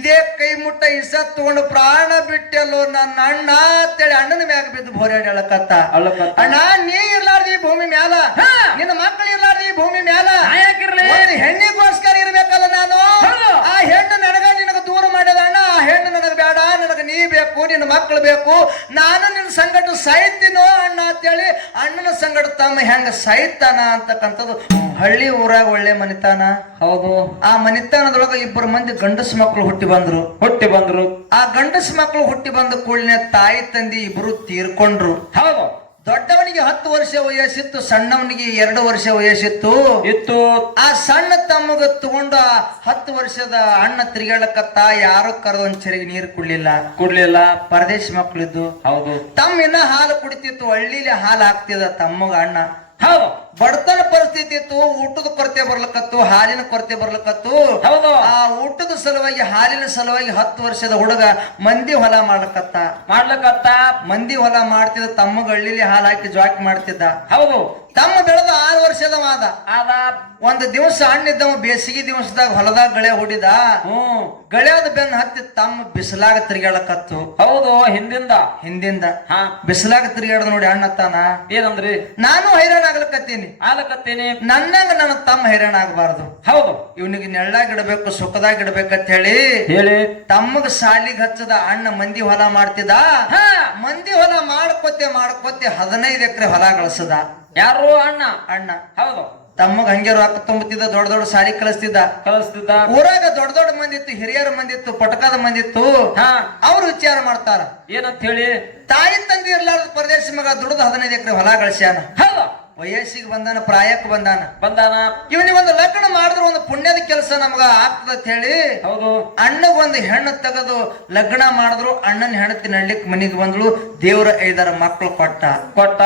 ಇದೇ ಕೈ ಮುಟ್ಟ ಇಸ ತಗೊಂಡು ಪ್ರಾಣ ಬಿಟ್ಟೆಲ್ಲೋ ನನ್ನ ಅಣ್ಣ ಅಂತೇಳಿ ಅಣ್ಣನ ಮ್ಯಾಗ ಬಿದ್ದು ಬೋರ್ಯಾಡಿ ಅಳಕತ್ತ. ಅಣ್ಣ ನೀ ಇರ್ಲಾರ್ದಿ ಈ ಭೂಮಿ ಮ್ಯಾಲ. ನಿನ್ನ ಮಕ್ಕಳು ಇರ್ಲಾರ್ದಿ ಈ ಭೂಮಿ ಮ್ಯಾಲ? ಹೆಣ್ಣಿಗೋಸ್ಕರ ಇರ್ಬೇಕಲ್ಲ ನಾನು ಆ ಹೆಣ್ಣು ನನಗ ನಿನಗ ದೂರ ಮಾಡ್ಯದ ಅಣ್ಣ ಆ ಹೆಣ್ಣು ನನಗ ಬೇಡ ನನಗ ನೀ ಬೇಕು ನಿನ್ನ ಮಕ್ಕಳು ಬೇಕು ನಾನು ಸಂಗಟ ಸಾಯ್ತೀನೋ ಅಣ್ಣ ಅಂತೇಳಿ ಅಣ್ಣನ ಸಂಗಡ ತಮ್ಮ ಹೆಂಗ ಸಾಯ್ತಾನ ಅಂತಕ್ಕಂಥದ್ದು ಹಳ್ಳಿ ಊರಾಗ ಒಳ್ಳೆ ಮನಿತಾನ. ಹೌದು. ಆ ಮನಿತಾನದೊಳಗ ಇಬ್ಬರು ಮಂದಿ ಗಂಡಸು ಮಕ್ಕಳು ಹುಟ್ಟಿ ಬಂದ್ರು. ಹುಟ್ಟಿ ಬಂದ್ರು. ಆ ಗಂಡಸು ಮಕ್ಕಳು ಹುಟ್ಟಿ ಬಂದ ಕೂಡಲೇ ತಾಯಿ ತಂದಿ ಇಬ್ರು ತೀರ್ಕೊಂಡ್ರು. ಹೌದು. ದೊಡ್ಡವನಿಗೆ ಹತ್ತು ವರ್ಷ ವಯಸ್ಸಿತ್ತು ಸಣ್ಣವನಿಗೆ ಎರಡು ವರ್ಷ ವಯಸ್ಸಿತ್ತು. ಇತ್ತು. ಆ ಸಣ್ಣ ತಮ್ಮಗ ತಗೊಂಡ ಹತ್ತು ವರ್ಷದ ಅಣ್ಣ ತಿರುಗಾಡಕತ್ತ ಯಾರು ಕರೆದ ಚೆರಿಗೆ ನೀರು ಕುಡ್ಲಿಲ್ಲ. ಕುಡ್ಲಿಲ್ಲ. ಪರದೇಶ ಮಕ್ಕಳಿದ್ದು ಹೌದು. ತಮ್ಮ ಇನ್ನ ಹಾಲು ಕುಡಿತಿತ್ತು ಹಳ್ಳಿಲಿ ಹಾಲು ಹಾಕ್ತಿದ ತಮ್ಮಗ ಅಣ್ಣ. ಹೌದು. ಬಡತನ ಪರಿಸ್ಥಿತಿ ಇತ್ತು ಊಟದ ಕೊರತೆ ಬರ್ಲಕತ್ತು ಹಾಲಿನ ಕೊರತೆ ಬರ್ಲಕತ್ತು ಹೌದು. ಆ ಊಟದ ಸಲುವಾಗಿ ಹಾಲಿನ ಸಲುವಾಗಿ ಹತ್ತು ವರ್ಷದ ಹುಡುಗ ಮಂದಿ ಹೊಲ ಮಾಡ್ಲಕತ್ತ. ಮಾಡ್ಲಕತ್ತ. ಮಂದಿ ಹೊಲ ಮಾಡ್ತಿದ್ದ ತಮ್ಮ ಗಳ್ಳಿಲಿ ಹಾಲು ಹಾಕಿ ಜಾಕ್ ಮಾಡ್ತಿದ್ದ. ಹೌದು. ತಮ್ಮ ಬೆಳೆದ ಆರು ವರ್ಷದ ಮಾದ ಆದ. ಒಂದು ದಿವಸ ಹಣ್ಣಿದ್ದವ ಬೇಸಿಗೆ ದಿವಸದಾಗ ಹೊಲದಾಗ ಗಳೆ ಹೊಡಿದ. ಹ್ಮ್ ಗಳ್ಯಾದ ಬೆನ್ನ ಹತ್ತಿ ತಮ್ಮ ಬಿಸಿಲಾಗ ತಿರುಗಾಡಕತ್ತು ಹೌದು ಹಿಂದಿಂದ. ಹಿಂದಿಂದ. ಹಾ. ಬಿಸಿಲಾಗ ತಿರುಗಾಡ ನೋಡಿ ಅಣ್ಣತ್ತಾನ ಏನಂದ್ರಿ? ನಾನು ಹೈರಾಣ ಆಗ್ಲಕತ್ತೀನಿ ಆಲಕತ್ತೀನಿ ನನ್ನಂಗ ನನ್ನ ತಮ್ಮ ಹೈರಾಣ ಆಗಬಾರದು ಹೌದು ಇವನಿಗೆ ನೆಳ್ಳಾಗಿಡಬೇಕು ಅಂತ ಹೇಳಿ. ಹೇಳಿ ತಮ್ಮಗ ಸಾಲಿಗೆ ಹಚ್ಚದ ಅಣ್ಣ ಮಂದಿ ಹೊಲ ಮಾಡ್ತಿದ ಹಾ. ಮಂದಿ ಹೊಲ ಮಾಡ್ಕೊತ್ತೆ ಮಾಡ್ಕೊತ್ತೆ ಹದಿನೈದು ಎಕರೆ ಹೊಲ ಗಳಿಸದ. ಯಾರು ಅಣ್ಣ? ಅಣ್ಣ. ಹೌದು. ತಮ್ಮಗ ಹಂಗೆ ರೊಕ್ಕ ತುಂಬುತ್ತಿದ್ದ ದೊಡ್ಡ ದೊಡ್ಡ ಸಾರಿ ಕಳಿಸ್ತಿದ್ದ. ಕಳಿಸ್ತಿದ್ದ. ಊರಾಗ ದೊಡ್ಡ ದೊಡ್ಡ ಮಂದಿತ್ತು ಹಿರಿಯರ ಮಂದಿತ್ತು ಪಟಕದ ಮಂದಿತ್ತು ಹಾ. ಅವ್ರು ವಿಚಾರ ಮಾಡ್ತಾರ. ಏನಂತ ಹೇಳಿ? ತಾಯಿ ತಂದೆ ಇರ್ಲಾರ್ದ ಪ್ರದೇಶ ಮಗ ದುಡ್ದು ಹದಿನೈದು ಎಕರೆ ಹೊಲ ಗಳಿಸ್ಯಾನ. ಹೌದು. ವಯಸ್ಸಿಗೆ ಬಂದಾನ ಪ್ರಾಯಕ್ಕೆ ಬಂದಾನ. ಬಂದಾನ. ಇವನಿಗೆ ಒಂದು ಲಗ್ನ ಮಾಡಿದ್ರು ಒಂದು ಪುಣ್ಯದ ಕೆಲಸ ನಮ್ಗ ಆಗ್ತದ ಅಂತ ಹೇಳಿ ಹೌದು. ಅಣ್ಣಗೊಂದು ಹೆಣ್ಣು ತೆಗೆದು ಲಗ್ನ ಮಾಡಿದ್ರು ಅಣ್ಣನ ಹೆಣತಿ ನಡ್ಲಿಕ್ ಮನಿಗೆ ಬಂದ್ಳು ದೇವ್ರ ಐದಾರ ಮಕ್ಳು ಕೊಟ್ಟ. ಕೊಟ್ಟ.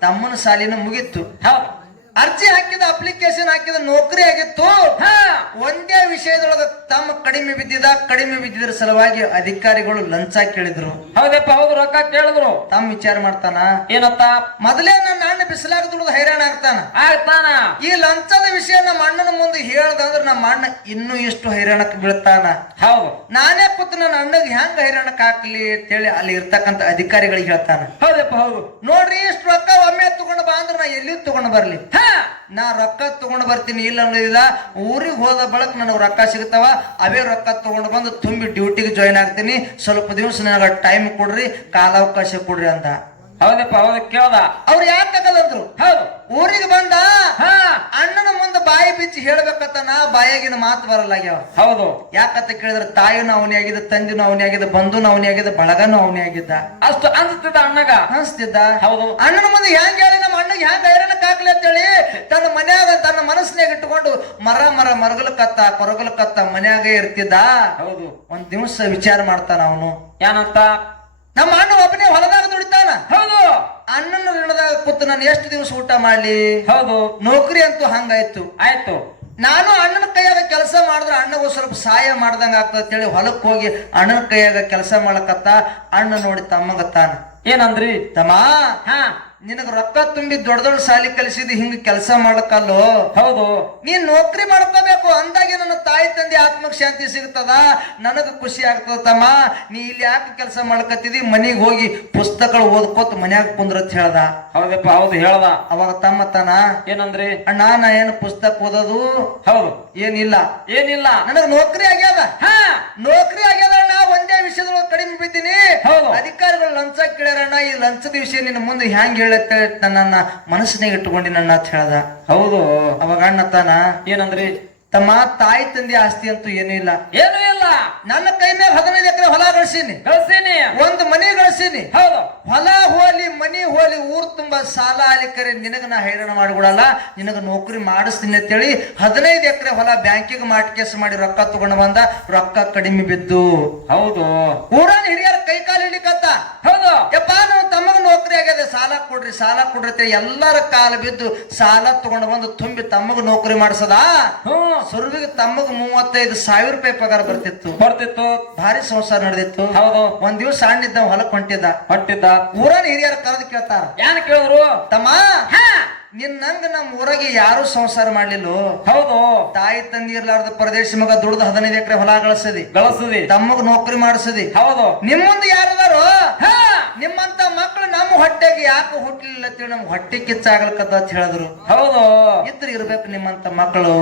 ತಮ್ಮನ ಸಾಲಿನ ಮುಗಿತ್ತು ಅರ್ಜಿ ಹಾಕಿದ ಅಪ್ಲಿಕೇಶನ್ ಹಾಕಿದ ನೌಕರಿ ಆಗಿತ್ತು. ಒಂದೇ ವಿಷಯದೊಳಗ ತಮ್ಮ ಕಡಿಮೆ ಬಿದ್ದಿದ ಕಡಿಮೆ ಬಿದ್ದಿದ್ರ ಸಲುವಾಗಿ ಅಧಿಕಾರಿಗಳು ಲಂಚ ಕೇಳಿದ್ರು. ಹೌದಪ್ಪ ಹೌದು ರೊಕ್ಕ ಕೇಳಿದ್ರು. ತಮ್ಮ ವಿಚಾರ ಮಾಡ್ತಾನ? ಏನತ್ತ ಮೊದಲೇ ನನ್ನ ಅಣ್ಣ ಬಿಸಿಲಾಗ ದುಡಿದು ಹೈರಾಣ ಆಗ್ತಾನ. ಆಗ್ತಾನ? ಈ ಲಂಚದ ವಿಷಯ ನಮ್ಮ ಅಣ್ಣನ ಮುಂದೆ ಹೇಳ್ದಂದ್ರ ನಮ್ಮ ಅಣ್ಣ ಇನ್ನೂ ಎಷ್ಟು ಹೈರಾಣಕ್ಕೆ ಬೀಳ್ತಾನ? ಹೌದು. ನಾನೇ ಕೂತು ನನ್ನ ಅಣ್ಣಗೆ ಹೆಂಗ ಹೈರಾಣಕ್ಕೆ ಹಾಕ್ಲಿ ಅಂತೇಳಿ ಅಲ್ಲಿ ಇರ್ತಕ್ಕಂತ ಅಧಿಕಾರಿಗಳಿಗೆ ಹೇಳ್ತಾನ. ಹೌದಪ್ಪ ಹೌದು. ನೋಡ್ರಿ ಇಷ್ಟು ರೊಕ್ಕ ಒಮ್ಮೆ ತಗೊಂಡು ಬಾ ಅಂದ್ರೆ ನಾ ಎಲ್ಲಿ ತಗೊಂಡು ಬರ್ಲಿ? ಹಾ ನಾ ರೊಕ್ಕ ತಗೊಂಡು ಬರ್ತೀನಿ ಇಲ್ಲ ಅನ್ನೋದಿಲ್ಲ. ಊರಿಗೆ ಹೋದ ಬಳಕ ನನಗೆ ರೊಕ್ಕ ಸಿಗ್ತಾವ ಅವೇ ರೊಕ್ಕ ತಗೊಂಡು ಬಂದು ತುಂಬಿ ಡ್ಯೂಟಿಗೆ ಜಾಯಿನ್ ಆಗ್ತೀನಿ. ಸ್ವಲ್ಪ ದಿವಸ ನನಗೆ ಟೈಮ್ ಕೊಡ್ರಿ ಕಾಲಾವಕಾಶ ಕೊಡ್ರಿ ಅಂತ. ಹೌದಪ್ಪ ಹೌದು ಕೇಳ್ದ. ಅವ್ರು ಯಾಕಾಗಲ್ಲಂದ್ರು ಹೌದು. ಊರಿಗೆ ಬಂದ ಹಾ. ಅಣ್ಣನ ಮುಂದೆ ಬಾಯಿ ಬಿಚ್ಚಿ ಹೇಳ್ಬೇಕಂತ ನಾ ಬಾಯಾಗಿನ ಮಾತು ಬರಲ್ಲಾಗ್ಯಾವ ಹೌದು. ಯಾಕಂತ ಕೇಳಿದ್ರೆ ತಾಯಿನೂ ಅವನೇ ಆಗಿದ್ದ ತಂದಿನೂ ಅವನೇ ಆಗಿದ್ದ ಬಂಧುನ ಅವನೇ ಆಗಿದ್ದ ಬಳಗನೂ ಅವನೇ ಆಗಿದ್ದ ಅಷ್ಟು ಅನ್ಸ್ತಿದ್ದ ಅಣ್ಣಗ? ಅನ್ಸ್ತಿದ್ದ. ಹೌದು. ಅಣ್ಣನ ಮುಂದೆ ಹೆಂಗ್ ಹೇಳಿ ಅಣ್ಣಗೆ ಹ್ಯಾಂಗ ಐರನಕ್ಕೆ ಹಾಕ್ಲಿ ಅಂತೇಳಿ ತನ್ನ ಮನ್ಯಾಗ ತನ್ನ ಮನಸ್ಸಿನಾಗ ಇಟ್ಟುಕೊಂಡು ಮರ ಮರ ಮರಗಲಕತ್ತ ಕೊರಗಲಕತ್ತ ಮನ್ಯಾಗ ಇರ್ತಿದ್ದ. ಹೌದು. ಒಂದ್ ದಿವಸ ವಿಚಾರ ಮಾಡ್ತಾನ ಅವನು. ಏನಂತ ನಮ್ಮ ಅಣ್ಣ ಒಬ್ಬನೇ ಹೊಲದಾಗ ದುಡಿತಾನ. ಹೌದು. ಅಣ್ಣನ ಋಣದಾಗ ಕೂತು ನಾನು ಎಷ್ಟು ದಿವಸ ಊಟ ಮಾಡ್ಲಿ? ಹೌದು. ನೌಕರಿ ಅಂತೂ ಹಂಗಾಯ್ತು. ಆಯ್ತು. ನಾನು ಅಣ್ಣನ ಕೈಯಾಗ ಕೆಲಸ ಮಾಡಿದ್ರೆ ಅಣ್ಣಗೂ ಸ್ವಲ್ಪ ಸಹಾಯ ಮಾಡ್ದಂಗ ಆಗ್ತದ ಅಂತೇಳಿ ಹೊಲಕ್ಕೆ ಹೋಗಿ ಅಣ್ಣನ ಕೈಯಾಗ ಕೆಲಸ ಮಾಡಕತ್ತ ಅಣ್ಣ ನೋಡಿ ತಮ್ಮಗತ್ತಾನ ಏನಂದ್ರಿ? ತಮ್ಮ ಹಾ. ನಿನಗ ರೊಕ್ಕ ತುಂಬಿ ದೊಡ್ಡ ದೊಡ್ಡ ಸಾಲಿ ಕಲಿಸಿದ್ ಹಿಂಗ ಕೆಲಸ ಮಾಡಕಲ್ಲೋ ಹೌದು. ನೀನ್ ನೌಕರಿ ಮಾಡ್ಕೋಬೇಕು ಅಂದಾಗೆ ನನ್ನ ತಾಯಿ ತಂದೆ ಆತ್ಮಕ್ ಶಾಂತಿ ಸಿಗ್ತದ? ನನಗ ಖುಷಿ ಆಗ್ತದ ತಮ್ಮ. ನೀ ಇಲ್ಲಿ ಯಾಕೆ ಕೆಲಸ ಮಾಡ್ಕತ್ತಿದಿ? ಮನಿಗ್ ಹೋಗಿ ಪುಸ್ತಕಗಳು ಓದ್ಕೋತ ಮನ್ಯಾಗ ಕುಂದ್ರತ್ ಹೇಳ್ದ. ಹೌದಪ್ಪ ಹೌದು ಹೇಳ್ದ. ಅವಾಗ ತಮ್ಮ ತನ ಏನಂದ್ರಿ? ಅಣ್ಣ ನಾ ಏನು ಪುಸ್ತಕ ಓದೋದು? ಹೌದು. ಏನಿಲ್ಲ. ಏನಿಲ್ಲ. ನನಗ ನೌಕರಿ ಆಗ್ಯದ. ಹಾ. ನೌಕರಿ ಆಗ್ಯದ ವಿಷಯದೊಳಗೆ ಕಡಿಮೆ ಬಿದ್ದೀನಿ. ಅಧಿಕಾರಿಗಳು ಲಂಚ ಕೇಳ್ಯಾರಣ್ಣ ಈ ಲಂಚದ ವಿಷಯ ನಿನ್ನ ಮುಂದೆ ಹ್ಯಾಂಗ ಹೇಳತ್ತೆ ನನ್ನ ಇಟ್ಟುಕೊಂಡಿ ನನ್ನ ಅಂತ ಹೇಳ್ದ. ಹೌದು. ಅವಾಗ ಅಣ್ಣ ತಾನ ಏನಂದ್ರಿ? ತಮ್ಮ ತಾಯಿ ತಂದೆ ಆಸ್ತಿ ಅಂತೂ ಏನೂ ಇಲ್ಲ. ಏನೂ ಇಲ್ಲ. ನನ್ನ ಕೈ ಮೇಲೆ ಹದಿನೈದು ಎಕರೆ ಹೊಲ ಗಳಿಸೀನಿ. ಕಳ್ಸೀನಿ ಒಂದು ಮನೆ ಗಳಿಸೀನಿ. ಹೌದು. ಹೊಲ ಹೋಲಿ ಮನಿ ಹೋಲಿ ತುಂಬಾ ಸಾಲ ಆಲಿಕರೆ ನಿನಗ ನಾ ಹೈರಾಣ ಮಾಡಿಕೊಡಲ್ಲ ನಿನಗ ನೌಕರಿ ಮಾಡಿಸ್ತೀನಿ ಅಂತೇಳಿ ಹದಿನೈದು ಎಕರೆ ಹೊಲ ಬ್ಯಾಂಕಿಗೆ ಕೇಸ್ ಮಾಡಿ ರೊಕ್ಕ ತಗೊಂಡು ಬಂದ ರೊಕ್ಕ ಕಡಿಮೆ ಬಿದ್ದು. ಹೌದು. ಊರಾನ ಹಿರಿಯರ ಕೈ ಕಾಲು ಹಿಡಿಕತ್ತ ಹೌದು. ಯಪ್ಪ ನಾವು ತಮ್ಮಗ ನೌಕರಿ ಆಗ್ಯದ ಸಾಲ ಕೊಡ್ರಿ ಸಾಲ ಕೊಡ್ರಿ ಅಂತ ಎಲ್ಲರ ಕಾಲ ಬಿದ್ದು ಸಾಲ ತಗೊಂಡು ಬಂದು ತುಂಬಿ ತಮ್ಮಗ ನೌಕರಿ ಮಾಡಿಸದ? ಸುರ್ವಿಗೆ ತಮ್ಮಗ ಮೂವತ್ತೈದು ಸಾವಿರ ರೂಪಾಯಿ ಪಗಾರ ಬರ್ತಿತ್ತು. ಬರ್ತಿತ್ತು. ಭಾರಿ ಸಂಸಾರ ನಡೆದಿತ್ತು. ಹೌದು. ಒಂದ್ ದಿವಸ ಸಣ್ಣಿದ್ದ ಹೊಲಕ್ ಹೊಂಟಿದ್ದ. ಹೊಟ್ಟಿದ್ದ ಊರನ್ ಹಿರಿಯರ ಕರೆದು ಕೇಳ್ತಾರ. ಕೇಳಿದ್ರು ತಮ್ಮ ನಿನ್ನಂಗ ನಮ್ಮ ಊರಾಗೆ ಯಾರು ಸಂಸಾರ ಮಾಡ್ಲಿಲ್ಲ? ಹೌದು. ತಾಯಿ ತಂದಿ ಇರ್ಲಾರ್ದ ಪ್ರದೇಶ ಮಗ ದುಡ್ದು ಹದಿನೈದು ಎಕರೆ ಹೊಲ ಗಳಿಸದಿ. ಗಳಿಸದಿ. ತಮ್ಮಗ್ ನೌಕರಿ ಮಾಡಿಸದಿ. ಹೌದು. ನಿಮ್ಮ ಮುಂದೆ ನಿಮ್ಮ ಹಾ. ನಿಮ್ಮಂತ ಮಕ್ಕಳು ನಮ್ಮ ಹೊಟ್ಟೆಗೆ ಯಾಕೆ ಹುಟ್ಟಲಿಲ್ಲ ಅಂತೇಳಿ ನಮ್ಗೆ ಹೊಟ್ಟೆ ಕಿಚ್ಚಾಗಲ್ಕದ ಅಂತ ಹೇಳಿದ್ರು. ಹೌದು. ಇದ್ರ ಇರ್ಬೇಕು ನಿಮ್ಮಂತ ಮಕ್ಕಳು.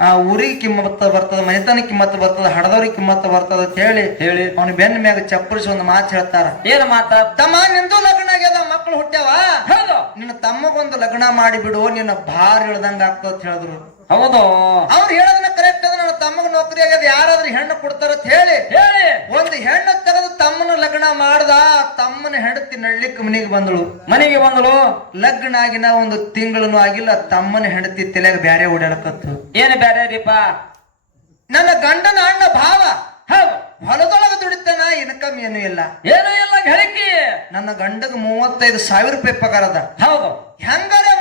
ಆ ಊರಿಗೆ ಕಿಮ್ಮತ್ತ ಬರ್ತದ ಮನೆತನ ಕಿಮ್ಮತ್ತ ಬರ್ತದ ಹಡದವ್ರಿಗೆ ಕಿಮ್ಮತ್ತ ಬರ್ತದ ಅಂತ ಹೇಳಿ ಹೇಳಿ. ಅವನ ಬೆನ್ನ ಮ್ಯಾಗ ಚಪ್ಪರಿಸಿ ಒಂದು ಮಾತು ಹೇಳ್ತಾರ. ಏನ್ ಮಾತ? ತಮ್ಮ ನಿಂದು ಲಗ್ನ ಆಗ್ಯದ ಮಕ್ಕಳು ಹುಟ್ಟ್ಯಾವ ಹೌದು. ನಿನ್ನ ತಮ್ಮಗೊಂದು ಲಗ್ನ ಮಾಡಿಬಿಡು ನಿನ್ನ ಭಾರ ಇಳ್ದಂಗ ಆಗ್ತದ ಹೇಳಿದ್ರು. ಹೌದು. ಅವ್ರು ಹೇಳೋದನ್ನ ಕರೆಕ್ಟ್ ಅದ ನನ್ನ ತಮ್ಮಗ ನೌಕರಿ ಆಗ್ಯದ ಯಾರಾದ್ರೂ ಹೆಣ್ಣು ಕೊಡ್ತಾರ ಅಂತ ಹೇಳಿ. ಹೇಳಿ. ಒಂದು ಹೆಣ್ಣು ತೆಗೆದು ತಮ್ಮನ ಲಗ್ನ ಮಾಡ್ದ ತಮ್ಮನ ಹೆಂಡತಿ ನಳ್ಳಿಕ್ ಮನೆಗೆ ಬಂದಳು. ಮನೆಗೆ ಬಂದಳು. ಲಗ್ನ ಆಗಿನ ಒಂದು ತಿಂಗಳನು ಆಗಿಲ್ಲ ತಮ್ಮನ ಹೆಂಡತಿ ತಲೆಗೆ ಬ್ಯಾರೆ ಓಡಾಡಕತ್ತು ಏನ್ ಬ್ಯಾರೆ ರೀಪ? ನನ್ನ ಗಂಡನ ಅಣ್ಣ ಭಾವ. ಹೊಲದೊಳಗ ದುಡಿತಾನ ಇನ್ಕಮ್ ಏನು ಇಲ್ಲ. ಏನೂ ಇಲ್ಲ ಗಳಿಕೆ ನನ್ನ ಗಂಡಗ ಮೂವತ್ತೈದು ಸಾವಿರ ರೂಪಾಯಿ ಪಗಾರ ಅದ. ಹೌದು. ಹೆಂಗಾರೆ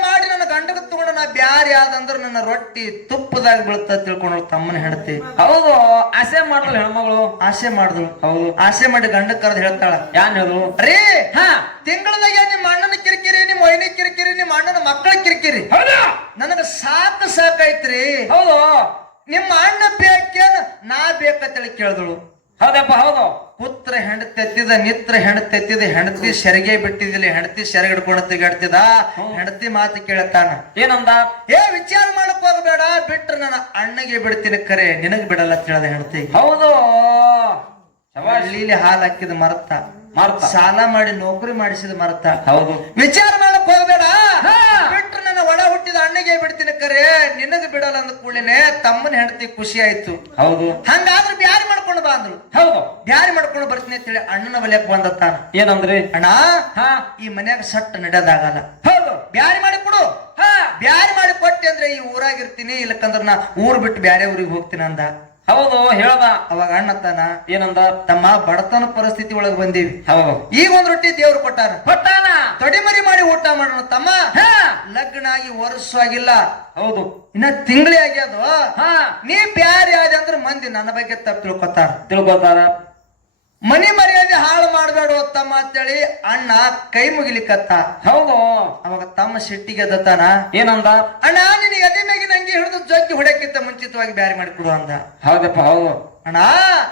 ಗಂಡಗ ತಗೊಂಡ ನಾ ಬ್ಯಾರ ಯಾವ್ದಂದ್ರ ನನ್ನ ರೊಟ್ಟಿ ತುಪ್ಪದಾಗ ಬೀಳ್ತ ತಿಳ್ಕೊಂಡು ತಮ್ಮನ ಹೆಂಡತಿ. ಹೌದು ಆಸೆ ಮಾಡ್ದಳು ಹೆಣ್ಮಗಳು. ಆಸೆ ಮಾಡಿದ್ಳು. ಹೌದು. ಆಸೆ ಮಾಡಿ ಗಂಡ ಕರೆದು ಹೇಳ್ತಾಳ. ಯಾನ್ ಹೇಳಿದ್ರು ರೀ ಹಾ. ತಿಂಗಳದಾಗ ನಿಮ್ಮ ಅಣ್ಣನ ಕಿರಿಕಿರಿ ನಿಮ್ಮ ಒಯ್ನಿ ಕಿರಿಕಿರಿ ನಿಮ್ಮ ಅಣ್ಣನ ಮಕ್ಕಳ ಕಿರಿಕಿರಿ? ಹೌದು. ನನಗ ಸಾಕ ಸಾಕೈತ್ರಿ ಹೌದು. ನಿಮ್ಮ ಅಣ್ಣ ಬೇಕೇನ ನಾ ಬೇಕಂತೇಳಿ ಕೇಳಿದಳು. ಹೌದಪ್ಪ ಹೌದು. ಪುತ್ರ ಹೆಂಡ ತೆತ್ತಿದ ನಿತ್ರ ಹೆಂಡ ತೆತ್ತಿದ ಹೆಂಡತಿ ಸೆರಗೆ ಬಿಟ್ಟಿದಿಲ್ಲ ಹೆಂಡತಿ ಸೆರಗ ಹಿಡ್ಕೊಂಡು ತಿರುಗಾಡ್ತಿದ ಹೆಂಡತಿ ಮಾತು ಕೇಳತಾನ. ಏನಂದ? ಏ ವಿಚಾರ ಮಾಡಕ್ ಹೋಗಬೇಡ ಬಿಟ್ರೆ ನನ್ನ ಅಣ್ಣಗೆ ಬಿಡ್ತೀನಿ ಕರೆ ನಿನಗ್ ಬಿಡಲ್ಲ ಅಂತ ಹೇಳ್ದ ಹೆಂಡತಿ. ಹೌದು. ಲೀಲಿ ಹಾಲ್ ಹಾಲು ಹಾಕಿದ ಮರತ. ಮಾರ್ತ. ಸಾಲ ಮಾಡಿ ನೌಕರಿ ಮಾಡಿಸಿದ ಮರತ. ಹೌದು. ವಿಚಾರ ಮಾಡಕ್ ಹೋಗಬೇಡ ಹಾ. ಬಿಟ್ರೆ ನನ್ನ ಒಡ ಹುಟ್ಟಿದ ಅಣ್ಣಗೆ ಬಿಡ್ತೀನಿ ಕರೆ ನಿನಗ್ ಬಿಡಲ್ಲ ಅಂದ ಕೂಡಲೇ ತಮ್ಮನ ಹೆಂಡತಿ ಖುಷಿ ಆಯ್ತು. ಹೌದು. ಹಂಗಾದ್ರೆ ಬ್ಯಾರಿ ಮಾಡ್ಕೊಂಡು ಬಾ ಅಂದ್ರು. ಹೌದು. ಬ್ಯಾರಿ ಮಾಡ್ಕೊಂಡು ಬರ್ತೀನಿ ಅಂತ ಹೇಳಿ ಅಣ್ಣನ ಬಲಿಯಕ್ ಬಂದತ್ತಾನ ಏನಂದ್ರಿ? ಅಣ್ಣ ಹಾ. ಈ ಮನ್ಯಾಗ ಸಟ್ ನಡೆಯೋದಾಗಲ್ಲ ಹೌದು. ಬ್ಯಾರಿ ಮಾಡಿ ಕೊಡು. ಹಾ. ಬ್ಯಾರಿ ಮಾಡಿ ಕೊಟ್ಟೆ ಅಂದ್ರೆ ಈ ಊರಾಗಿರ್ತೀನಿ ಇಲ್ಲಕಂದ್ರ ನಾ ಊರ್ ಬಿಟ್ಟು ಬ್ಯಾರೆ ಊರಿಗೆ ಹೋಗ್ತೀನಿ ಅಂದ. ಹೌದು ಹೇಳದ. ಅವಾಗ ಅಣ್ಣತ್ತಾನ ಏನಂದ ತಮ್ಮ ಬಡತನ ಪರಿಸ್ಥಿತಿ ಒಳಗ್ ಬಂದೀವಿ. ಹೌದು. ಈಗ ಒಂದ್ ರೊಟ್ಟಿ ದೇವ್ರು ಕೊಟ್ಟಾರ. ಕೊಟ್ಟಾನ? ತೊಡಿಮರಿ ಮಾಡಿ ಊಟ ಮಾಡೋಣ ತಮ್ಮ. ಲಗ್ನ ಆಗಿ ವರ್ಷ ಆಗಿಲ್ಲ. ಹೌದು. ಇನ್ನ ತಿಂಗಳೇ ಆಗ್ಯಾದು ಹಾ. ನೀ ಬ್ಯಾರೆ ಆದ ಅಂದ್ರೆ ಮಂದಿ ನನ್ನ ಬಗ್ಗೆ ತಪ್ಪು ತಿಳ್ಕೊತಾರ. ತಿಳ್ಕೊತಾರ. ಮನಿ ಮರ್ಯಾದೆ ಹಾಳು ಮಾಡಬೇಡ ತಮ್ಮ ಅಂತೇಳಿ ಅಣ್ಣ ಕೈ ಮುಗಿಲಿಕ್ಕತ್ತ ಹೌದು. ಅವಾಗ ತಮ್ಮ ಸಿಟ್ಟಿಗೆ ಎದ್ದತಾನ. ಏನಂದ? ಅಣ್ಣ ನಿನಗೆ ಅದೇ ಅಂಗಿ ಹಿಡಿದು ಜಗ್ಗಿ ಹೊಡಕ್ಕಿಂತ ಮುಂಚಿತವಾಗಿ ಬ್ಯಾರಿ ಮಾಡಿಕೊಡು ಅಂದ. ಹೌದಪ್ಪ ಹೌದು. ಅಣ್ಣ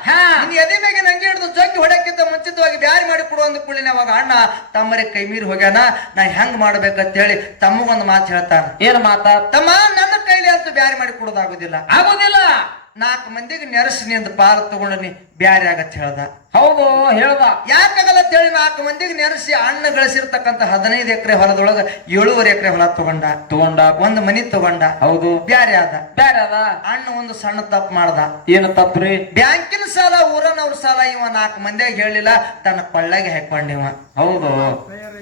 ಹಾ. ನಿನ್ ಎದೆ ಮೇಲೆ ನಂಗೆ ಹಿಡಿದು ಜಗ್ಗಿ ಹೊಡಕ್ಕಿಂತ ಮುಂಚಿತವಾಗಿ ಬ್ಯಾರಿ ಮಾಡಿ ಕೊಡು ಅಂದ ಕೂಡಲಿನ ಅವಾಗ ಅಣ್ಣ ತಮ್ಮರಿ ಕೈ ಮೀರಿ ಹೋಗ್ಯಾನ ನಾ ಹೆಂಗ್ ಮಾಡ್ಬೇಕಂತ ಹೇಳಿ ತಮ್ಮಗೊಂದು ಮಾತು ಹೇಳ್ತಾನ. ಏನ್ ಮಾತಾ? ತಮ್ಮ ನನ್ನ ಕೈಲಿ ಅಂತೂ ಬ್ಯಾರಿ ಮಾಡಿ ಕೊಡೋದಾಗುದಿಲ್ಲ ಆಗೋದಿಲ್ಲ. ನಾಲ್ಕು ಮಂದಿಗೆ ನೆರೆಸಿ ನಿಂದ ಪಾರ ತಗೊಂಡಿ ನೀ ಬ್ಯಾರೆ ಆಗತ್ ಹೇಳ್ದ. ಹೌದು ಹೇಳ್ದ. ಯಾಕಾಗಲ್ಲ ಅಂತ ಹೇಳಿ ನಾಲ್ಕು ಮಂದಿಗೆ ನೆರೆಸಿ ಅಣ್ಣ ಗಳಿಸಿರ್ತಕ್ಕಂಥ ಹದಿನೈದು ಎಕರೆ ಹೊಲದೊಳಗ ಏಳುವರೆ ಎಕರೆ ಹೊಲ ತಗೊಂಡ. ತಗೊಂಡ. ಒಂದ್ ಮನಿ ತಗೊಂಡ. ಹೌದು. ಬ್ಯಾರೆ ಆದ. ಬ್ಯಾರೆ ಅದ ಅಣ್ಣ ಒಂದು ಸಣ್ಣ ತಪ್ಪು ಮಾಡ್ದ. ಏನು ತಪ್ಪ್ರಿ? ಬ್ಯಾಂಕಿನ ಸಾಲ ಊರನವ್ರ ಸಾಲ ಇವ ನಾಲ್ಕು ಮಂದಿಯಾಗ ಹೇಳಿಲ್ಲ. ತನ್ನ ಕೊಳ್ಳಾಗೆ ಹಾಕೊಂಡಿವ ಹೌದು.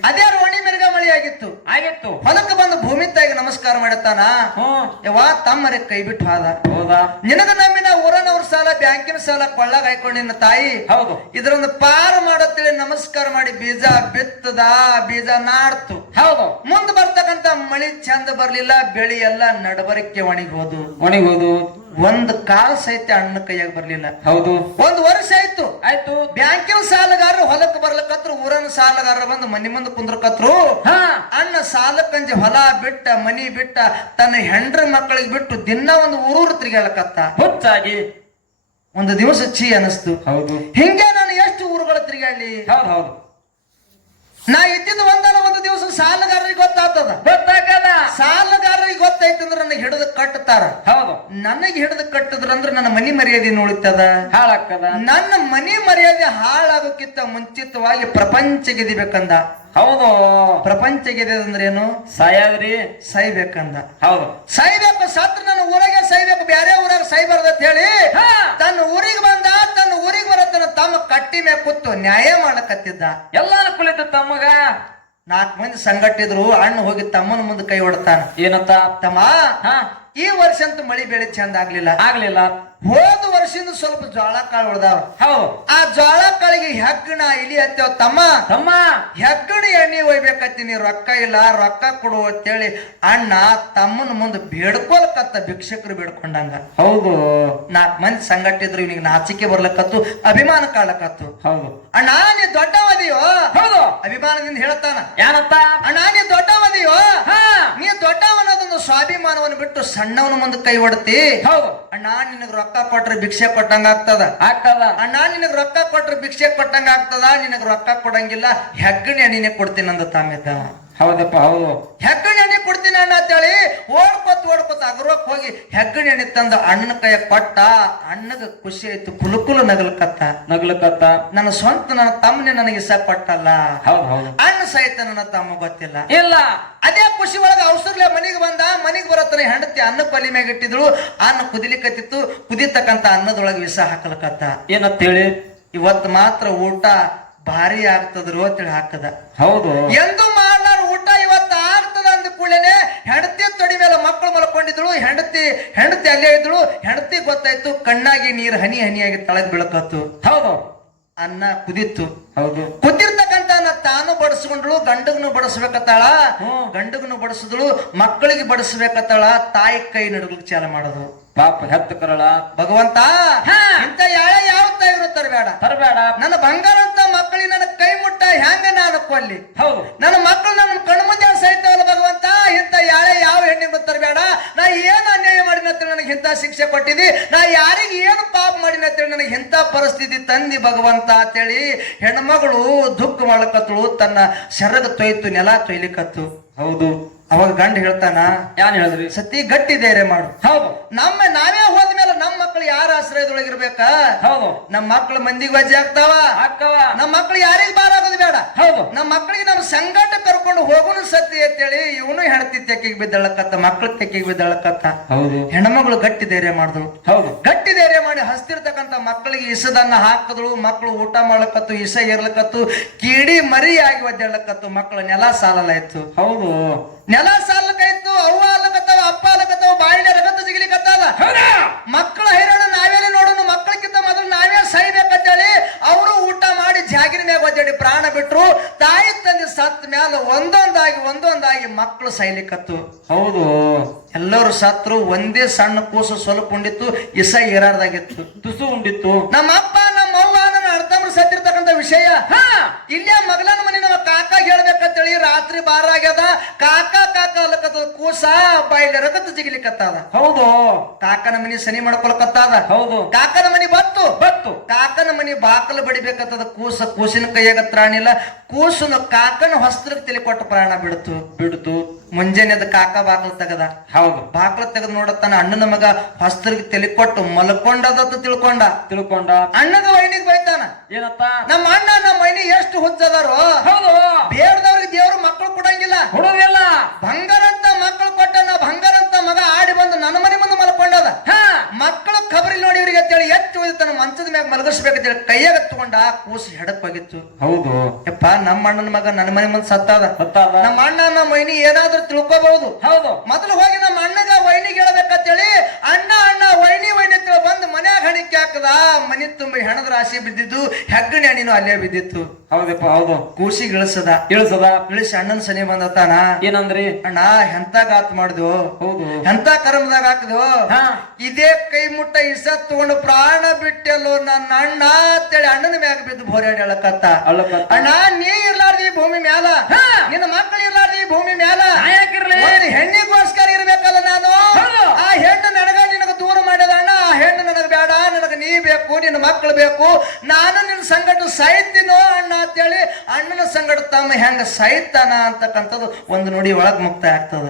ಅದೇ ರೋಣಿ ಮಿರ್ಗ ಮಳಿ ಆಗಿತ್ತು. ಆಗಿತ್ತು. ಹೊಲಕ್ಕೆ ಬಂದು ಭೂಮಿ ತಾಯಿಗೆ ನಮಸ್ಕಾರ ಮಾಡತ್ತಾನ ಹ್ಮ್. ಯವ್ವ ತಮ್ಮರೆ ಕೈ ಬಿಟ್ಟು ಹಾದ. ಹೌದಾ? ನಿನಗ ನಂಬಿನ ಊರನವ್ರ ಸಾಲ ಬ್ಯಾಂಕಿನ ಸಾಲ ಕೊಳ್ಳಾಗ ಹಾಕೊಂಡಿನ ತಾಯಿ. ಹೌದು. ಇದ್ರೊಂದು ಪಾರು ಮಾಡತ್ತೇಳಿ ನಮಸ್ಕಾರ ಮಾಡಿ ಬೀಜ ಬಿತ್ತದ ಬೀಜ ನಾಡ್ತು. ಹೌದು. ಮುಂದ್ ಬರ್ತಕ್ಕಂತ ಮಳಿ ಚಂದ ಬರ್ಲಿಲ್ಲ ಬೆಳಿ ಎಲ್ಲ ನಡಬರಕ್ಕೆ ಒಣಗೋದು ಒಣಗೋದು ಒಂದ್ ಕಾಲ್ ಸಹಿತ ಅಣ್ಣ ಕೈಯಾಗ ಬರ್ಲಿಲ್ಲ. ಹೌದು. ಒಂದ್ ವರ್ಷ ಆಯ್ತು. ಆಯ್ತು. ಬ್ಯಾಂಕಿನ ಸಾಲಗಾರರು ಹೊಲಕ್ಕೆ ಬರ್ಲಕತ್ರು ಊರನ ಸಾಲಗಾರರು ಬಂದು ಮನಿ ಮುಂದೆ ಕುಂದ್ರಕತ್ರು ಅಣ್ಣ ಸಾಲಕ್ಕಂಜಿ ಹೊಲ ಬಿಟ್ಟ ಮನಿ ಬಿಟ್ಟ ತನ್ನ ಹೆಂಡ್ರ ಮಕ್ಕಳಿಗೆ ಬಿಟ್ಟು ದಿನ ಒಂದು ಊರೂರು ತಿರುಗಾಳಕತ್ತ ಹುಚ್ಚಾಗಿ. ಒಂದು ದಿವಸ ಛೀ ಅನಿಸ್ತು. ಹೌದು. ಹಿಂಗೆ ನಾನು ಎಷ್ಟು ಊರುಗಳ ತಿರುಗಾಡ್ಲಿ? ಹೌದು ಹೌದು. ನಾ ಇದ್ದಿದ್ದು ಒಂದಲ್ಲ ಒಂದು ದಿವಸ ಸಾಲಗಾರರಿಗೆ ಗೊತ್ತಾಗ್ತದ. ಗೊತ್ತಾಗದ ಸಾಲಗಾರರಿಗೆ ಗೊತ್ತಾಯ್ತು ಅಂದ್ರೆ ನನಗೆ ಹಿಡಿದು ಕಟ್ಟತಾರ ಹೌದು. ನನಗೆ ಹಿಡಿದು ಕಟ್ಟಿದ್ರಂದ್ರೆ ನನ್ನ ಮನಿ ಮರ್ಯಾದೆ ಉಳಿತದ ಹಾಳಾಗ್ತದ? ನನ್ನ ಮನಿ ಮರ್ಯಾದೆ ಹಾಳಾಗೋಕ್ಕಿಂತ ಮುಂಚಿತವಾಗಿ ಪ್ರಪಂಚ ಗೆದಿಬೇಕಂದ ಹೌದು. ಪ್ರಪಂಚ ಗೆದ್ದಂದ್ರೆ ಏನು? ಸಾಯಾದ್ರಿ? ಸಾಯ್ಬೇಕಂದ. ಹೌದು. ಸಾಯ್ಬೇಕು ಸತ್ರ ನನ್ನ ಊರಾಗೆ ಸಾಯ್ಬೇಕು ಬೇರೆ ಊರಾಗ ಸಾಯ್ಬಾರ್ದು ಅಂತ ಹೇಳಿ ತನ್ನ ಊರಿಗೆ ಬಂದ ತಮ್ಮ ಕಟ್ಟಿ ಮ್ಯಾಗ ಕೂತು ನ್ಯಾಯ ಮಾಡಕತ್ತಿದ್ದ. ಎಲ್ಲಾನು ಕುಳಿತ ತಮ್ಮಗ ನಾಲ್ಕು ಮಂದಿ ಸಂಗಟ್ಟಿದ್ರು ಅಣ್ಣ ಹೋಗಿ ತಮ್ಮನ ಮುಂದೆ ಕೈ ಹೊಡ್ತಾನ. ಏನಂತ ತಮ್ಮ ಹಾ. ಈ ವರ್ಷ ಅಂತೂ ಮಳಿ ಬೆಳೆ ಚಂದ ಆಗ್ಲಿಲ್ಲ. ಆಗ್ಲಿಲ್ಲ. ಹೋದ ವರ್ಷದಿಂದ ಸ್ವಲ್ಪ ಜೋಳ ಕಾಳು ಉಳ್ದಾವ ಹೌದು. ಆ ಜೋಳ ಕಾಳಿಗೆ ಹೆಗ್ಗಣ ಇಲಿ ಹತ್ತೇವ ತಮ್ಮ. ತಮ್ಮ. ಹೆಗ್ಗಣ ಎಣ್ಣೆ ಒಯ್ಬೇಕತ್ತೀನಿ ರೊಕ್ಕ ಇಲ್ಲ ರೊಕ್ಕ ಕೊಡು ಅಂತೇಳಿ ಅಣ್ಣ ತಮ್ಮನ ಮುಂದೆ ಬೇಡ್ಕೊಲ್ಕತ್ತ ಭಿಕ್ಷಕರು ಬೇಡ್ಕೊಂಡಂಗ. ಹೌದು. ನಾಲ್ಕು ಮಂದಿ ಸಂಘಟಿದ್ರು ಇವನಿಗೆ ನಾಚಿಕೆ ಬರ್ಲಕತ್ತು ಅಭಿಮಾನ ಕಾಳಕತ್ತು ಹೌದು. ಅಣ್ಣ ನೀ ದೊಡ್ಡವದಿಯೋ? ಹೌದು. ಅಭಿಮಾನದಿಂದ ಹೇಳ್ತಾನ. ಏನಪ್ಪ ಅಣ್ಣ ನೀ ದೊಡ್ಡವದಿಯೋ? ಹಾ. ನೀ ದೊಡ್ಡವನ್ನೋದೊಂದು ಸ್ವಾಭಿಮಾನವನ್ನು ಬಿಟ್ಟು ಸಣ್ಣವನ ಮುಂದೆ ಕೈ ಹೊಡ್ತಿ. ಹೌದು. ಅಣ್ಣ ನಿನಗ್ ರೊಕ್ಕ ಕೊಟ್ರೆ ಭಿಕ್ಷೆ ಕೊಟ್ಟಂಗ ಆಗ್ತದ? ಆಗ್ತದ. ಅಣ್ಣ ನಿನಗ್ ರೊಕ್ಕ ಕೊಟ್ರೆ ಭಿಕ್ಷೆ ಕೊಟ್ಟಂಗ ಆಗ್ತದ? ನಿನಗ್ ರೊಕ್ಕ ಕೊಡಂಗಿಲ್ಲ? ಹೆಗ್ಗಣಿ ಎಣ್ಣಿನೇ ಕೊಡ್ತೀನಿ ಅಂದ ತಾಮಿದ್ದ ಹೌದಪ್ಪ ಹೌದು. ಹೆಗ್ಗಣಿ ಕೊಡ್ತೀನಿ ಅಣ್ಣ ಅಂತೇಳಿ ಓಡ್ಕೊತ್ ಓಡ್ಕೊತ ಅಗರೋಕ್ ಹೋಗಿ ಹೆಗ್ಗಣಿ ಎಣ್ಣೆ ತಂದು ಅಣ್ಣನ ಕೈಯ ಕೊಟ್ಟ ಅಣ್ಣಗ ಖುಷಿ ಆಯ್ತು ಕುಲುಕುಲು ನಗಲ್ಕತ್ತ. ನಗ್ಲಕತ್ತ. ನನ್ನ ಸ್ವಂತ ನನ್ನ ತಮ್ಮನೆ ನನಗೆ ಇಸ ಕೊಟ್ಟಲ್ಲ. ಹೌದು ಹೌದು. ಅಣ್ಣ ಸಹಿತ ನನ್ನ ತಮ್ಮ ಗೊತ್ತಿಲ್ಲ. ಇಲ್ಲ. ಅದೇ ಖುಷಿ ಒಳಗ ಅವಸರ್ಲೆ ಮನೆಗೆ ಬಂದ ಮನೆಗೆ ಬರತ್ತನ ಹೆಂಡತಿ ಅನ್ನ ಕೊಲಿ ಮ್ಯಾಗ ಇಟ್ಟಿದ್ರು ಅನ್ನ ಕುದಿಲಿಕತ್ತಿತ್ತು ಕುದಿತಕ್ಕಂತ ಅನ್ನದೊಳಗೆ ವಿಷ ಹಾಕಲಕತ್ತ. ಏನಂತೇಳಿ ಇವತ್ತು ಮಾತ್ರ ಊಟ ಭಾರಿ ಆಗ್ತದ್ರು ಅಂತೇಳಿ ಹಾಕದ. ಹೌದು. ಎಂದು ಮಾಡ್ಲಾರ ಊಟ ಇವತ್ತು ಆಗ್ತದ ಅಂದ ಕೂಡಲೇ ಹೆಂಡತಿ ತೊಡಿ ಮೇಲೆ ಮಲ್ಕೊಂಡಿದ್ರು ಹೆಂಡತಿ ಹೆಂಡತಿ ಅಲ್ಲೇ ಇದ್ದಳು ಹೆಂಡತಿ ಗೊತ್ತಾಯ್ತು ಕಣ್ಣಾಗಿ ನೀರು ಹನಿ ಹನಿಯಾಗಿ ತಳಗ್ ಬೀಳಕತ್ತು. ಹೌದು. ಅನ್ನ ಕುದಿತ್ತು. ಹೌದು. ಕುದಿರ್ತಕ್ಕಂತ ತಾನು ಬಡಿಸ್ಕೊಂಡ್ಳು ಗಂಡಗನು ಬಡಿಸ್ಬೇಕತ್ತಾಳ. ಹ್ಮ್. ಗಂಡಗನು ಬಡಿಸಿದಳು ಮಕ್ಕಳಿಗೆ ಬಡಿಸ್ಬೇಕತ್ತಾಳ. ತಾಯಿ ಕೈ ನಡುಗಲಿಕ್ಕೆ ಚಾಲ ಮಾಡೋದು ಪಾಪ ಹೆತ್ತ ಕರಳ. ಭಗವಂತ. ಇಂಥ ಯಾಳೆ ಯಾವ ತಾಯಿರು ತರಬೇಡ. ತರಬೇಡ. ನನ್ನ ಬಂಗಾರ ಅಂತ ಮಕ್ಕಳಿಗೆ ನನ್ನ ಕೈ ಮುಟ್ಟ ಹೆಂಗ ನಾನು ಕೊಲ್ಲಿ? ಹೌದು. ನನ್ನ ಮಕ್ಕಳು ನನ್ನ ಕಣ್ಮುಂದೆ ಸಹಿತವಲ್ಲ ಭಗವಂತ ಇಂಥ ಯಾಳೆ ಯಾವ ಹೆಣ್ಣಿಗೆ ತರಬೇಡ. ನಾ ಏನು ಅನ್ಯಾಯ ಮಾಡಿನ ಅಂತೇಳಿ ನನಗೆ ಇಂಥ ಶಿಕ್ಷೆ ಕೊಟ್ಟಿದ್ದಿ ನಾ ಯಾರಿಗೆ ಏನು ಪಾಪ ಮಾಡಿನ ಅಂತೇಳಿ ನನಗೆ ಇಂಥ ಪರಿಸ್ಥಿತಿ ತಂದಿ ಭಗವಂತ ಅಂತೇಳಿ ಹೆಣ್ಮಗಳು ದುಃಖ ಮಾಡ್ಲಕತ್ತಳು ತನ್ನ ಶರಗ ತೊಯ್ತು ನೆಲ ತೊಯ್ಲಿಕತ್ತು. ಹೌದು. ಅವಾಗ ಗಂಡ ಹೇಳ್ತಾನ ಯಾನ್ ಹೇಳಿದ್ರಿ? ಸತಿ ಗಟ್ಟಿ ಧೈರ್ಯ ಮಾಡು. ಹೌದು. ನಮ್ಮ ನಾವೇ ಹೋದ್ಮೇಲೆ ನಮ್ಮ ಮಕ್ಕಳು ಯಾರ ಆಶ್ರಯದೊಳಗಿರ್ಬೇಕ? ಹೌದು. ನಮ್ಮ ಮಕ್ಕಳು ಮಂದಿಗೆ ವಜ್ಜೆ ಆಗ್ತಾವ? ಅಕ್ಕವ ನಮ್ಮ ಮಕ್ಕಳು ಯಾರಿಗ್ ಬಾರಾಗೋದು ಬೇಡ. ಹೌದು. ನಮ್ಮ ಮಕ್ಳಿಗೆ ನಮ್ ಸಂಗಟ ಕರ್ಕೊಂಡು ಹೋಗುನು ಸತ್ತಿ ಅಂತೇಳಿ ಇವನು ಹೆಣತಿ ತೆಕ್ಕಿಗೆ ಬಿದ್ದಳಕತ್ತ ಮಕ್ಳು ತೆಕ್ಕಿಗೆ ಬಿದ್ದಳಕತ್ತ. ಹೌದು. ಹೆಣ್ಮಗಳು ಗಟ್ಟಿ ಧೈರ್ಯ ಮಾಡಿದ್ರು ಹೌದು. ಗಟ್ಟಿ ಧೈರ್ಯ ಮಾಡಿ ಮಕ್ಕಳಿಗೆ ಇಸದನ್ನ ಹಾಕಿದ್ರು ಮಕ್ಕಳು ಊಟ ಮಾಡ್ಲಕತ್ತು ಇಸ ಇರ್ಲಕತ್ತು ಕಿಡಿ ಮರಿಯಾಗಿ ಒದ್ದಾಡ್ಲಕತ್ತು ಮಕ್ಕಳು ನೆಲ ಸಾಲಲಾಯ್ತು. ಹೌದು. ನೆಲ ಸಾಲಕಾಯ್ತು ಮ್ಯಾಗ ಒದ್ದಾಡಿ ಪ್ರಾಣ ಬಿಟ್ರು ತಾಯಿ ತಂದೆ ಸತ್ ಮ್ಯಾಲ ಒಂದೊಂದಾಗಿ ಒಂದೊಂದಾಗಿ ಮಕ್ಕಳು ಸೈಲಿಕತ್ತು ಹೌದು. ಎಲ್ಲರೂ ಸತ್ರು ಒಂದೇ ಸಣ್ಣ ಕೂಸು ಸ್ವಲ್ಪ ಉಂಡಿತ್ತು ಇಸ ಇರಾರ್ದಾಗಿತ್ತು. ತುಸು ಉಂಡಿತ್ತು. ನಮ್ಮ ಅಪ್ಪ ವಿಷಯ? ಹಾ ಇಲ್ಲೇ ಮಗಲನ ಮನೆ ನಮ್ಮ ಕಾಕ ಹೇಳ್ಬೇಕಂತೇಳಿ ರಾತ್ರಿ ಬಾರ ಆಗ್ಯದ. ಕಾಕ ಕಾಕ ಅಲ್ಲಕತ್ತದ ಕೂಸ ಬಾಯಿಲೆ ರಗತ ಜಿಗಿಲಿಕತ್ತದ. ಹೌದು. ಕಾಕನ ಮನಿ ಸನಿ ಮಾಡ್ಕೊಳಕತ್ತದ. ಹೌದು. ಕಾಕನ ಮನಿ ಬತ್ತು. ಬತ್ತು. ಕಾಕನ ಮನಿ ಬಾಕಲು ಬಡಿಬೇಕತ್ತದ ಕೂಸ ಕೂಸಿನ ಕೈಯಾಗ ತ್ರಾಣಿಲ್ಲ. ಕೂಸನ ಕಾಕನ ಹೊಸ್ತ್ರಕ್ಕೆ ತಲೆ ಕೊಟ್ಟು ಪ್ರಾಣ ಬಿಡ್ತು ಬಿಡ್ತು. ಮುಂಜಾನೆ ಅದ ಕಾಕ ಬಾಕ್ಲ ತೆಗದ. ಹೌದು ಬಾಕ್ಲ ತೆಗೆದು ನೋಡತ್ತಾನ ಅಣ್ಣನ ಮಗ ಹೊಸ್ತರಿಗೆ ತಲೆ ಕೊಟ್ಟು ತಿಳ್ಕೊಂಡ. ತಿಳ್ಕೊಂಡ. ಅಣ್ಣದ ವೈನಿಗೆ ಬೈತಾನ. ಏನಪ್ಪ? ನಮ್ಮ ಅಣ್ಣ ನಮ್ಮ ಮೈನಿ ಎಷ್ಟು ಹುಚ್ಚದಾರು. ಹೌದು. ಬೇಡದವ್ರಿಗೆ ದೇವ್ರು ಮಕ್ಕಳು ಕೊಡಂಗಿಲ್ಲ. ಹುಡುಗಿಲ್ಲ ಬಂಗಾರ ಅಂತ ಮಕ್ಕಳು ಕೊಟ್ಟ ನಾ ಬಂಗಾರ ಅಂತ ಮಗ ಆಡಿ ಬಂದು ನನ್ನ ಮನೆ ಮುಂದೆ ಮಲ್ಕೊಂಡದ. ಹಾ. ಮಕ್ಕಳು ಖಬರಿ ನೋಡಿ ಇವ್ರಿಗೆ ಅಂತೇಳಿ ಎತ್ತು ತನ್ನ ಮಂಚದ ಮ್ಯಾಗ ಮಲಗಿಸ್ಬೇಕಂತೇಳಿ ಕೈಯಾಗ ತಗೊಂಡ ಕೂಸು ಹೆಡಕ್ ಹೋಗಿತ್ತು. ಹೌದು. ಯಪ್ಪ ನಮ್ಮ ಅಣ್ಣನ ಮಗ ನನ್ನ ಮನೆ ಮುಂದೆ ಸತ್ತಾದ. ನಮ್ಮ ಅಣ್ಣ ನಮ್ಮ ಮೈನಿ ಏನಾದ್ರೂ ತಿಳ್ಕೊಬಹುದು. ಹೌದು. ಮೊದಲು ಹೋಗಿ ನಮ್ಮ ಅಣ್ಣಗ ವೈನಿಗೆ ಹೇಳ್ಬೇಕಂತೇಳಿ ಅಣ್ಣ ಅಣ್ಣ ವೈನಿ ವೈನಿ ಅಂತೇಳಿ ಬಂದು ಮನ್ಯಾಗ ಹಣಿಕೆ ಹಾಕದ ಮನಿ ತುಂಬ ಹೆಣದ ರಾಶಿ ಬಿದ್ದಿದ್ದು ಹೆಗ್ಗಣಿ ಹಣ್ಣಿನೂ ಅಲ್ಲೇ ಬಿದ್ದಿತ್ತು. ಹೌದಪ್ಪ ಹೌದು. ಕೂಸಿಗೆ ಇಳಿಸದ. ಇಳಿಸದ. ಇಳಿಸಿ ಅಣ್ಣನ ಸನಿ ಬಂದತಾನ ಏನಂದ್ರಿ? ಅಣ್ಣ ಎಂತ ಗಾತ್ ಮಾಡ್ದು? ಹೌದು. ಎಂತ ಕರ್ಮದಾಗ ಹಾಕದು? ಇದೇ ಕೈ ಮುಟ್ಟ ಇಸ ತಗೊಂಡು ಪ್ರಾಣ ಬಿಟ್ಟೆಲ್ಲೋ ನನ್ನ ಅಣ್ಣ ಅಂತೇಳಿ ಅಣ್ಣನ ಮ್ಯಾಗ ಬಿದ್ದು ಬೋರ್ಯಾಡಿ ಅಳಕತ್ತ. ಅಣ್ಣ ನೀ ಇರ್ಲಾರ್ದಿ ಈ ಭೂಮಿ ಮ್ಯಾಲ. ಹಾ. ನಿನ್ನ ಮಕ್ಕಳು ಇರ್ಲಾರ್ದಿ ಈ ಭೂಮಿ ಮ್ಯಾಲ. ಹೆಣ್ಣಿಗೋಸ್ಕರ ಇರ್ಬೇಕಲ್ಲ ನಾನು. ಆ ಹೆಣ್ಣು ನನಗ ನಿನಗ ದೂರ ಮಾಡಿದ ಅಣ್ಣ. ಆ ಹೆಣ್ಣು ನನಗ ಬೇಡ ನನಗ ನೀ ಬೇಕು ನಿನ್ನ ಮಕ್ಕಳು ಬೇಕು. ನಾನು ನಿನ್ನ ಸಂಗಟ ಸಾಯ್ತೀನೋ ಅಣ್ಣ ಅಂತೇಳಿ ಅಣ್ಣನ ಸಂಗಡ ತಮ್ಮ ಹೆಂಗ ಸಾಯ್ತಾನ ಅಂತಕ್ಕಂಥದ್ದು ಒಂದು ನುಡಿ ಒಳಗ್ ಮುಕ್ತ ಆಗ್ತದ.